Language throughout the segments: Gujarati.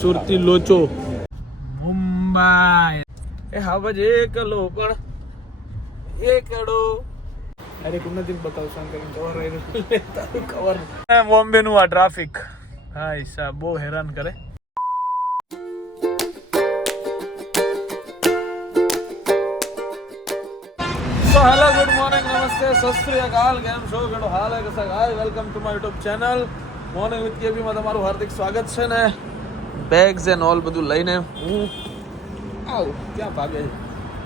સુરતી લોચો મુંબઈ એ હા એકલો પણ એકડો અરે કુન્નતી બતાવશાન કરીને કવર રહી તારું કવર બોમ્બે નું આ ટ્રાફિક હા ઈસા બહુ હેરાન કરે. So hello, good morning, namaste, sat shri akal, કેમ છો ગડો હાલ હે કસા ગાય welcome to my YouTube channel morning with K B માં તમારું હાર્દિક સ્વાગત છે ને. બેગ્સ એન્ડ ઓલ બધું લઈને હું ક્યાં ભાગે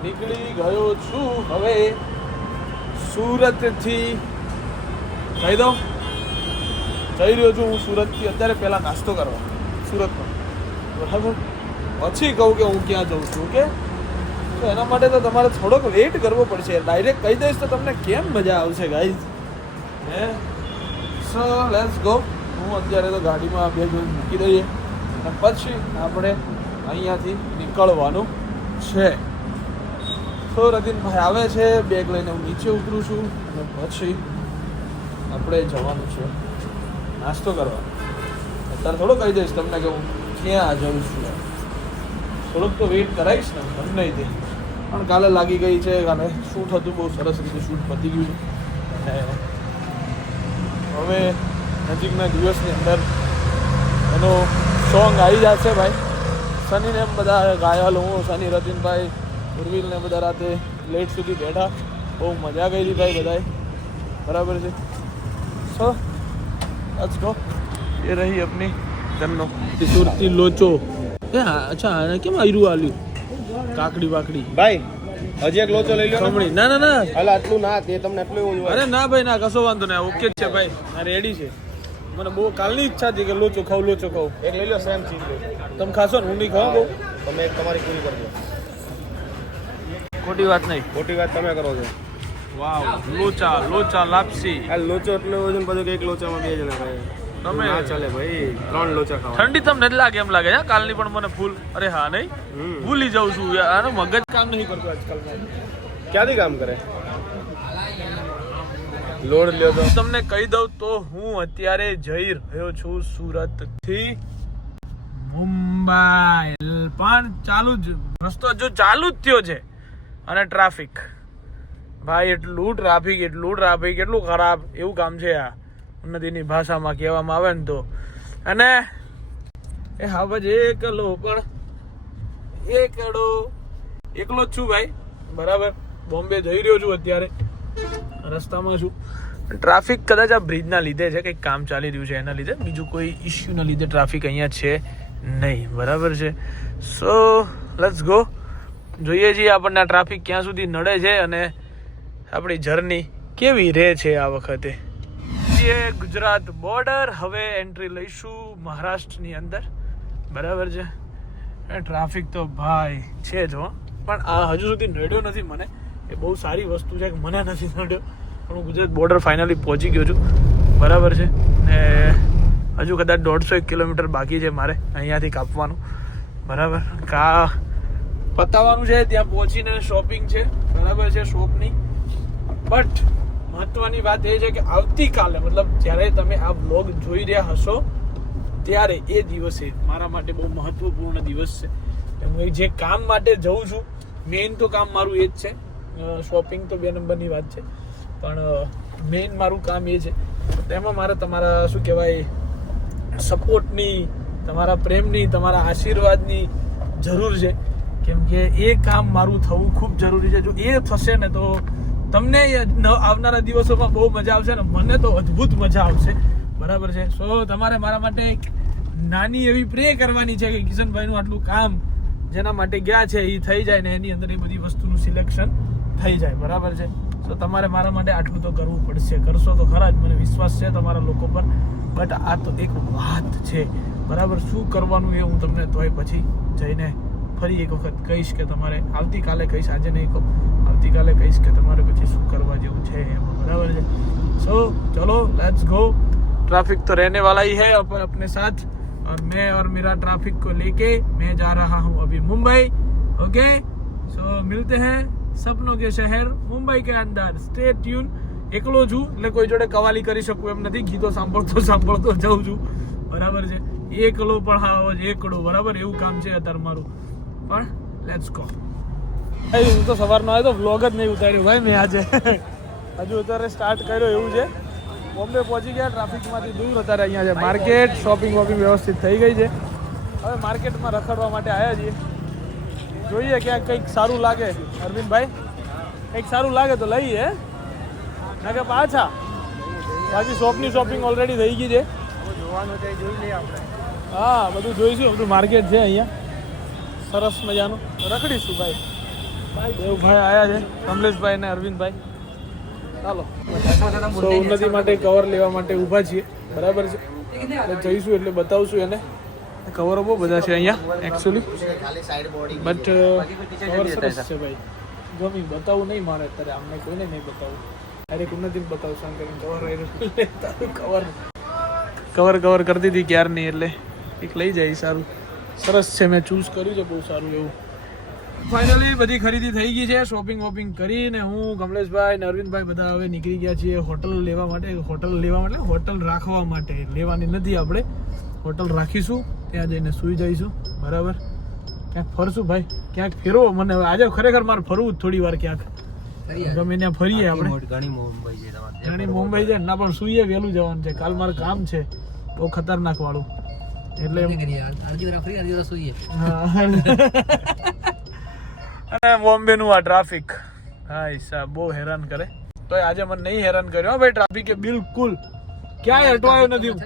નીકળી ગયો છું હવે સુરત થી. કહી દઉં જઈ રહ્યો છું હું સુરત થી અત્યારે. પહેલા નાસ્તો કરવા સુરતમાં બરાબર, પછી કહું કે હું ક્યાં જઉં છું. ઓકે, તો એના માટે તો તમારે થોડોક વેઇટ કરવો પડશે. ડાયરેક્ટ કહી દઈશ તો તમને કેમ મજા આવશે ગાઈઝ. હે સો લેટ્સ ગો. હું અત્યારે તો ગાડીમાં બે જોઈ મૂકી દઈએ અને પછી આપણે અહીંયાથી નીકળવાનું છે. તો રતિનભાઈ આવે છે, બેગ લઈને હું નીચે ઉતરું છું અને પછી આપણે જવાનું છે નાસ્તો કરવા. અત્યારે થોડું કહી દઈશ તમને કે હું ક્યાં જઉં છું. થોડુંક તો વેઇટ કરાવીશ ને તમને દે. પણ કાલે લાગી ગઈ છે, કાલે શૂટ હતું, બહુ સરસ રીતે શૂટ પતી ગયું છે અને હવે નજીકના દિવસની અંદર એનો સોંગ આવી જશે ભાઈ. સનીને એમ બધા ગાયલ, હું સની, રતિનભાઈ, ઉર્વિલને બધા રાતે લેટ સુધી બેઠા, બહુ મજા કરી ભાઈ બધાએ. બરાબર છે. So let's go. એ રહી આપની જન્નો સુરતી લોચો. અચ્છા, કેમ આયરું આલ્યું કાકડી બાકડી ભાઈ? હજી એક લોચો લઈ લો. ખમણી ના ના ના હાલ આટલું ના, તે તમને એટલું એવું. અરે ના ભાઈ ના, કશો વાંધો નહીં, ઓકે જ છે ભાઈ, આ રેડી છે. મને બહુ કાલની ઈચ્છા હતી કે લોચો ખાવ લોચો ખાવ. એક લઈ લો, સેમ ચીજ લો. તમે ખાશો ને? હું નહીં ખાઉં બહુ. તમે એક તમારી પૂરી કરજો. ખોટી વાત નહીં, ખોટી વાત તમે કરો છો. વાવ લોચા લોચા લાપસી. આ લોચો એટલે વજન બધું કે એક લોચામાં બે જણા ખાય. તમે ના ચાલે ભાઈ, 3 લોચા ખાવા. ઠંડી તમને જ લાગે એમ લાગે છે. કાલની પણ મને ફૂલ, અરે હા નહીં ભૂલી જાઉં છું. આનો મગજ કામ નહીં કરતું આજકાલ. ક્યાંથી કામ કરે? લોડ લ્યો તો. તમને કહી દઉં તો હું અત્યારે જઈ રહ્યો છું સુરત થી મુંબઈ. પણ ચાલુ જ રસ્તો જો ચાલુ જ થયો છે અને ટ્રાફિક ભાઈ એટલું ટ્રાફિક એટલું ખરાબ એવું કામ છે આ નદીની ભાષામાં કહેવામાં આવે ને તો. અને એ હા ભાઈ એકલો પણ એકડો એકલો જ છું ભાઈ. બરાબર, બોમ્બે જઈ રહ્યો છું અત્યારે, રસ્તામાં છું. ટ્રાફિક કદાચ આ બ્રિજના લીધે છે, કંઈક કામ ચાલી રહ્યું છે એના લીધે, બીજું કોઈ ઇસ્યુના લીધે ટ્રાફિક અહીંયા છે નહીં. બરાબર છે. So let's go. જોઈએ છીએ આપણને આ ટ્રાફિક ક્યાં સુધી નડે છે અને આપણી જર્ની કેવી રહે છે આ વખતે. ગુજરાત બોર્ડર, હવે એન્ટ્રી લઈશું મહારાષ્ટ્રની અંદર. બરાબર છે. ટ્રાફિક તો ભાઈ છે જ હો, પણ આ હજુ સુધી નડ્યો નથી મને. એ બહુ સારી વસ્તુ છે કે મને નથી નડ્યો. પણ હું ગુજરાત બોર્ડર ફાઇનલી પહોંચી ગયો છું. બરાબર છે. ને હજુ કદાચ 150 કિલોમીટર બાકી છે મારે અહીંયાથી કાપવાનું. બરાબર, કા પતાવવાનું છે, ત્યાં પહોંચીને શોપિંગ છે. બરાબર છે, શોપની. બટ મહત્વની વાત એ છે કે આવતીકાલે, મતલબ જ્યારે તમે આ બ્લોગ જોઈ રહ્યા હશો ત્યારે એ દિવસે મારા માટે બહુ મહત્વપૂર્ણ દિવસ છે. હું જે કામ માટે જઉં છું, મેઇન તો કામ મારું એ જ છે. શોપિંગ તો 2 નંબરની વાત છે, પણ મેઇન મારું કામ એ છે. તેમાં મારે તમારા શું કહેવાય સપોર્ટની, તમારા પ્રેમની, તમારા આશીર્વાદની જરૂર છે. કેમ કે એ કામ મારું થવું ખૂબ જરૂરી છે. જો એ થશે ને તો તમને આવનારા દિવસોમાં બહુ મજા આવશે ને મને તો અદ્ભુત મજા આવશે. બરાબર છે. સો તમારે મારા માટે એક નાની એવી પ્રે કરવાની છે કે કિશનભાઈનું આટલું કામ જેના માટે ગયા છે એ થઈ જાય ને એની અંદર એ બધી વસ્તુનું સિલેક્શન થઈ જાય. બરાબર છે. સો તમારે મારા માટે આટલું તો કરવું પડશે. કરશો તો ખરા જ, મને વિશ્વાસ છે તમારા લોકો પર. બટ આ તો એક વાત છે. બરાબર, શું કરવાનું એ હું તમને તોય પછી જઈને ફરી એક વખત કહીશ કે તમારે આવતીકાલે કહીશ, આજે નહીં કહું, આવતીકાલે કહીશ કે તમારે પછી શું કરવા જેવું છે એમાં. બરાબર છે. सो चलो लेट्स गो. ट्रैफिक तो रहने वाला ही है अपने साथ, और मैं और मेरा ट्रैफिक को लेके मैं जा रहा हूँ अभी मुंबई. ओके, सो मिलते हैं सपनों के शहर मुंबई के अंदर. Stay tune. એકલો છું એટલે કોઈ જોડે કવાલી કરી શકું એમ નથી. ગીતો સાંભળતો જાઉં છું. બરાબર છે. એકલો પણ આવો એકડો બરાબર એવું કામ છે અત્યારે મારું પણ લેટ્સ ગો ભાઈ હું તો સવારનો આવ્યો તો વ્લોગ જ નહીં ઉતાર્યો ભાઈ મેં આજે હજુ અત્યારે સ્ટાર્ટ કર્યો એવું છે બોમ્બે પહોંચી ગયા ટ્રાફિકમાંથી દૂર અત્યારે અહીંયા છે માર્કેટ શોપિંગ વોપિંગ વ્યવસ્થિત થઈ ગઈ છે હવે માર્કેટમાં રખડવા માટે આવ્યા છીએ જોઈએ ક્યાંક કંઈક સારું લાગે અરવિંદભાઈ કંઈક સારું લાગે તો લઈએ ના કે પાછા બાકી શોપની શોપિંગ ઓલરેડી થઈ ગઈ છે જોવાનું છે જોઈ લઈએ આપણે હા બધું જોઈશું બધું માર્કેટ છે અહીંયા સરસ મજાનું રખડીશું ભાઈ દેવભાઈ આવ્યા છે કમલેશભાઈ અને અરવિંદભાઈ ચાલો તો ઉન્નતિ માટે કવર લેવા માટે ઊભા છીએ બરાબર છે એટલે જઈશું એટલે બતાવશું એને કવરો બહુ બધા છે અહીંયા એકચ્યુઅલી બટ કવર સરસ છે ભાઈ ગમી બતાવવું નહીં મારે અત્યારે અમને કોઈને નહીં બતાવવું અરે ઉન્નતિને બતાવશું આમ કરીને કવર કવર કરતી હતી ક્યારની એટલે એક લઈ જાય સારું સરસ છે મેં ચૂઝ કર્યું છે બહુ સારું એવું ફાઇનલી બધી ખરીદી થઈ ગઈ છે શોપિંગ વોપિંગ કરીને હું કમલેશભાઈ ને અરવિંદભાઈ બધા હવે નીકળી ગયા છીએ હોટલ રાખવા માટે લેવાની નથી આપણે હોટલ રાખીશું ત્યાં જઈને સૂઈ જઈશું બરાબર ક્યાંક ફરશું ભાઈ ક્યાંક ફેરવો મને હવે આજે ખરેખર મારે ફરવું જ થોડી વાર ક્યાંક ગમે ત્યાં ફરીએ આપણે ઘણી મુંબઈ છે ના પણ સૂઈએ વહેલું જવાનું છે કાલ મારે કામ છે બહુ ખતરનાક વાળું એટલે અને બોમ્બે નું આ ટ્રાફિક હા હિસાબ બહુ હેરાન કરે તો આજે મને નહીં હેરાન કર્યો ભાઈ ટ્રાફિકે બિલકુલ ક્યાંય અટવાયો નથી હું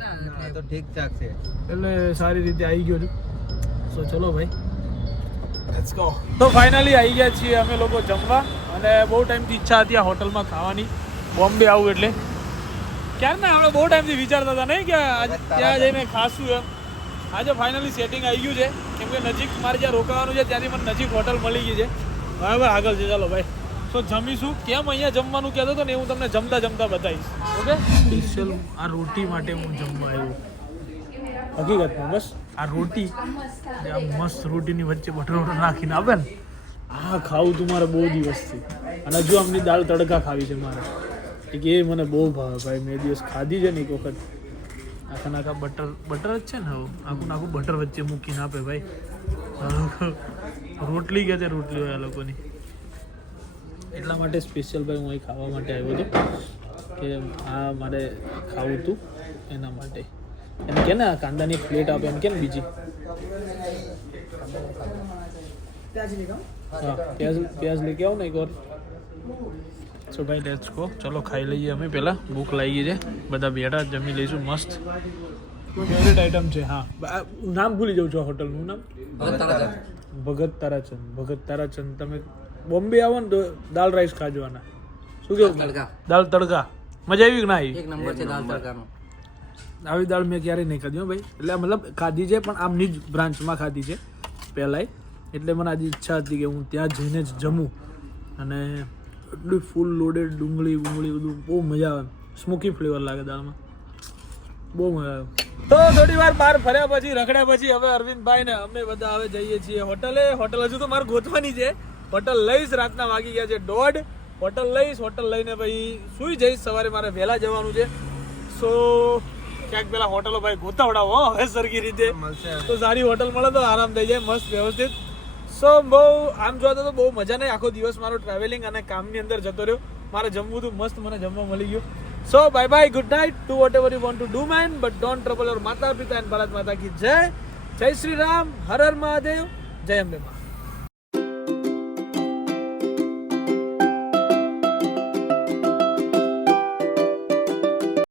તો ઠીક ઠાક છે એટલે સારી રીતે આવી ગયો છું સો ચલો ભાઈ લેટ્સ ગો તો ફાઇનલી આવી ગયા છીએ અમે લોકો જમવા અને બહુ ટાઈમથી ઈચ્છા હતી આ હોટલમાં ખાવાની બોમ્બે આવું એટલે ક્યારના આપણે બહુ ટાઈમથી વિચારતા હતા નહીં કે ત્યાં જઈને ખાશું એમ આજે ફાઇનલી સેટિંગ આવી ગયું છે કેમ કે નજીક મારે જ્યાં રોકાવાનું છે ત્યાંથી મને નજીક હોટલ મળી ગઈ છે બરાબર આગળ છે ચાલો ભાઈ તો જમીશું કેમ અહીંયા જમવાનું કહેતો હતો ને હું તમને જમતા બતાવીશ ઓકે સ્પેશિયલ આ રોટી માટે હું જમવા આવ્યો હકીકતમાં બસ આ રોટી આ મસ્ત રોટીની વચ્ચે બટર નાખીને આવે ને આ ખાવું તું મારે બહુ દિવસથી અને હજુ આમની દાળ તડકા ખાવી છે મારે કે એ મને બહુ ભાવે ભાઈ મેં દિવસ ખાધી છે ને એક વખત આખા બટર જ છે ને આખું બટર વચ્ચે મૂકીને આપે ભાઈ રોટલી કે છે રોટલી હોય આ લોકોની એટલા માટે સ્પેશિયલ ભાઈ હું અહીં ખાવા માટે આવ્યો હતો કે આ મારે ખાવું હતું એના માટે એમ કે ને કાંદાની પ્લેટ આપે એમ કે ને બીજી હા પ્યાજ લેકે આવો ને એક વાર સો ભાઈ લેટ્સ ગો ચલો ખાઈ લઈએ અમે પહેલાં ભૂખ લાગી છે બધા બેઠા જમી લઈશું મસ્ત ફેવરેટ આઈટમ છે હા નામ ભૂલી જાઉં છું આ હોટલનું નામ ભગત તારાચંદ તમે બોમ્બે આવો ને તો દાલ રાઈસ ખાજવાના શું કેવું દાલ તડકા મજા આવી કે ના આવી એક નંબર છે દાલ તડકાનો આવી દાળ મેં ક્યારેય નહીં ખાધી હો ભાઈ એટલે મતલબ ખાધી છે પણ આમની જ બ્રાન્ચમાં ખાધી છે પહેલાંય એટલે મને આજે ઈચ્છા હતી કે હું ત્યાં જઈને જ જમું અને એટલું ફૂલ લોડેડ ડુંગળી બધું બહુ મજા આવે સ્મોકી ફ્લેવર લાગે દાળમાં બહુ મજા આવે તો થોડી વાર બહાર ફર્યા પછી રખડ્યા પછી હવે અરવિંદભાઈ ને અમે બધા હવે જઈએ છીએ હોટલ હજુ તો મારે ગોતવાની છે હોટલ લઈશ રાતના વાગી ગયા છે 1:30 હોટલ લઈને ભાઈ સુઈ જઈશ સવારે મારે વહેલા જવાનું છે સો ક્યાંક પેલા હોટલો ભાઈ ગોતાવડાવો હવે સરખી રીતે તો સારી હોટલ મળે તો આરામ થઈ જાય મસ્ત વ્યવસ્થિત સો બહુ આમ જોતા તો બહુ મજા નહીં આખો દિવસ મારો ટ્રાવેલિંગ અને કામની અંદર જતો રહ્યો મારે જમવું હતું મસ્ત મને જમવા મળી ગયું so bye bye good night to whatever you want to do man but don't trouble your માતા પિતા એન્ડ ભારત માતા કી જય શ્રી રામ હર હર મહાદેવ જય અંબે મા